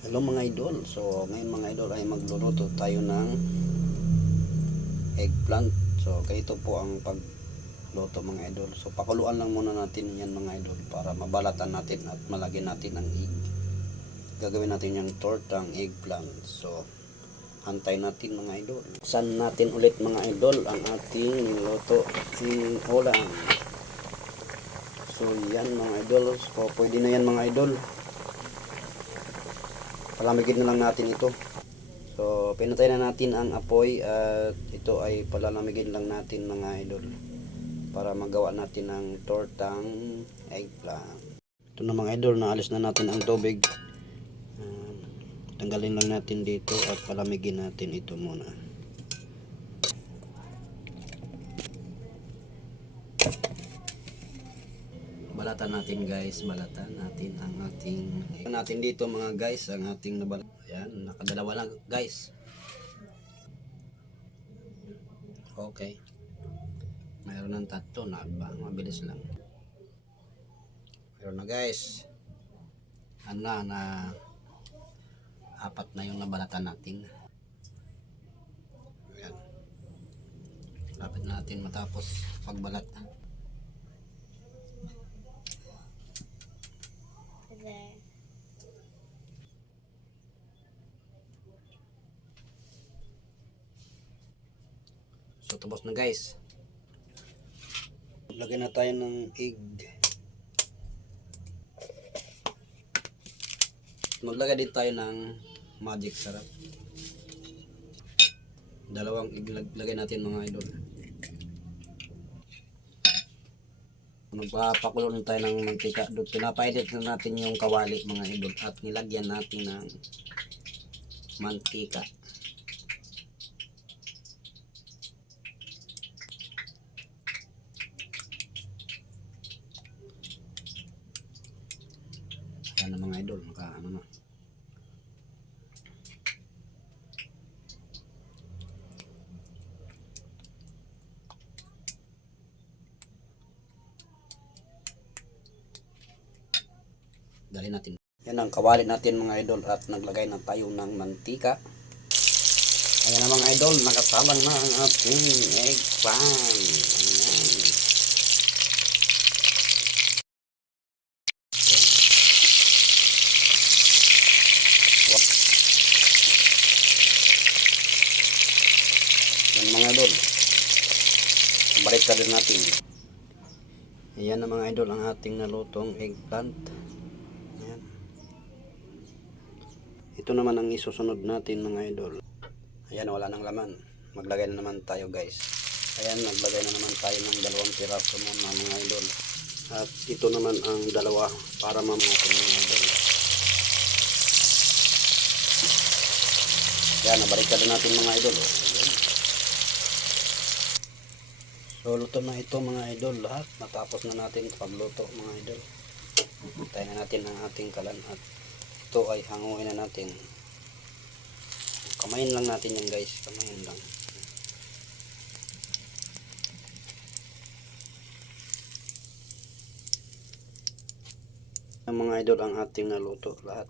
Hello mga idol. So ngayon mga idol ay magluluto tayo ng eggplant. So ganito po ang pagluto mga idol. So pakuluan lang muna natin yan mga idol para mabalatan natin at malagyan natin ang egg. Gagawin natin yung tortang eggplant. So hantay natin mga idol. San natin ulit mga idol ang ating niluto ng ulam. So yan mga idol. So pwede na yan mga idol palamigin na lang natin ito. So pinatay na natin ang apoy at ito ay palalamigin lang natin mga idol para magawa natin ang tortang eggplant. Ito na mga idol naalis na natin ang tubig. Ah, tanggalin lang natin dito at palamigin natin ito muna balatan natin guys. Balatan natin ang ating natin dito mga guys ang ating nabalat yan nakadalawa lang guys. Okay. Mayroon ng tatlo na ba mabilis lang. Mayroon na guys. Ano na apat na yung nabalatan natin. Yan lapit natin matapos pagbalat So na guys. Lagyan na tayo ng egg. Maglagay din tayo ng magic sarap. Dalawang egg lag- lagay natin mga idol. Magpapakulo na tayo ng mantika. Doon pinapainit na natin yung kawali mga idol at nilagyan natin ng mantika. Yan ang mga idol, maka Dali natin. Yan ang kawali natin mga idol at naglagay na tayo ng mantika. Ayan na mga idol, nakasalang na ang ating eggplant. Ayan. Yan mga idol. Ka din natin. Ayan na mga idol ang ating nalutong eggplant. Ayan. Ito naman ang isusunod natin mga idol. Ayan wala nang laman. Maglagay na naman tayo guys. Ayan naglagay na naman tayo ng dalawang piraso mo mga idol. At ito naman ang dalawa para mamaya mga idol. Yan, nabaliktad na natin mga idol. Oh. Ayan. So, luto na ito mga idol lahat. Matapos na natin pagluto mga idol. Tayo na natin ang ating kalan at ito ay hanguin na natin. Kamayin lang natin yan guys. Kamayin lang. Ang mga idol ang ating naluto lahat.